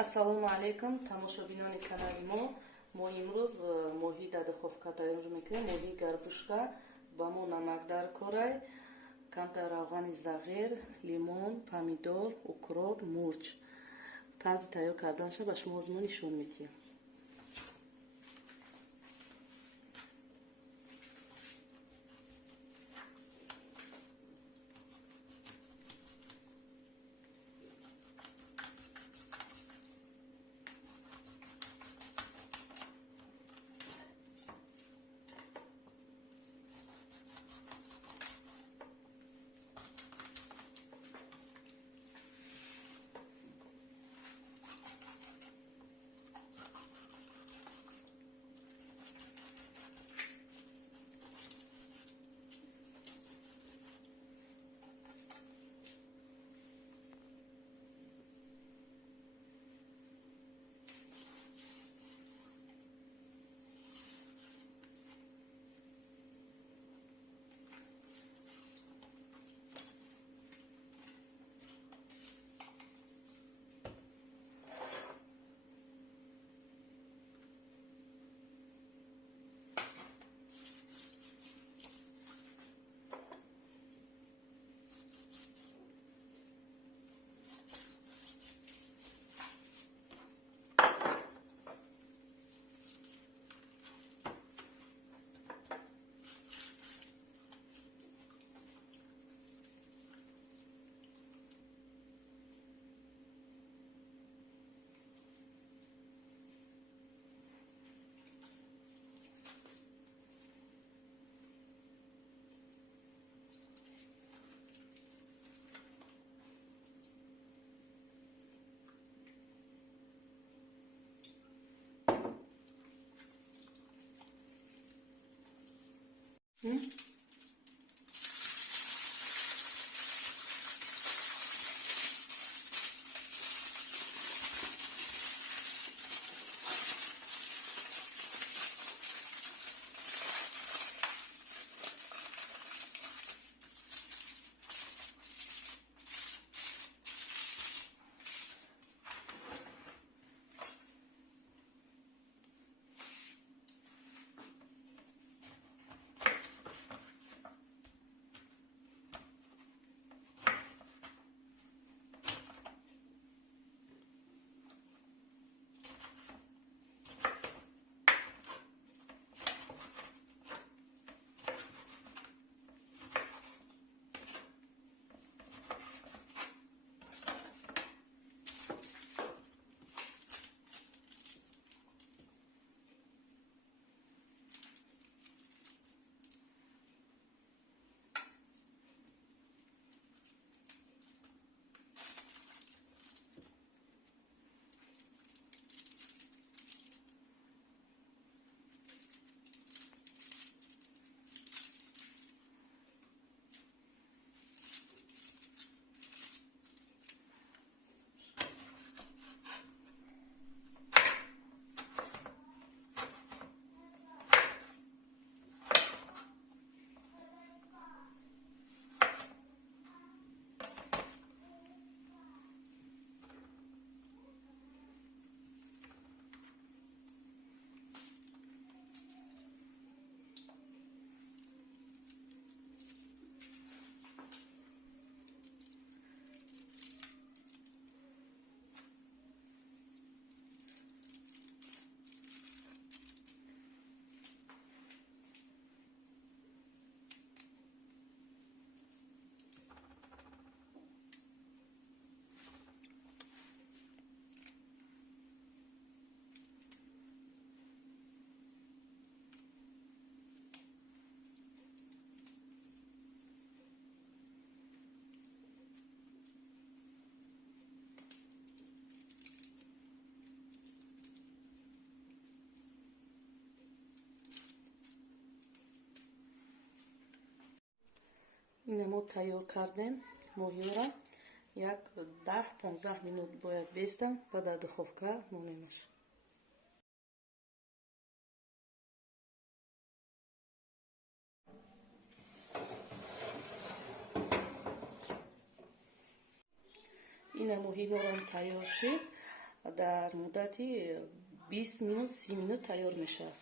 Ассалому алайкум, тамошобинони канали мо имрӯз моҳӣ дар духовка тайёр мекунем. Моҳии гарбушка ба мо намак дар корай, камтар равғани зағир, лимон, помидор, укроп, мурч. Тарзи тайёр карданашо ба шумо мо нишон медиҳем. Ина мо тайёр кардем моҳиёро. Як 10-15 минут бояд бестан ва дар духовка монемаш. Ина моҳи моро тайёр шид. дар муддати 20 минут 30 минут тайёр мешавад.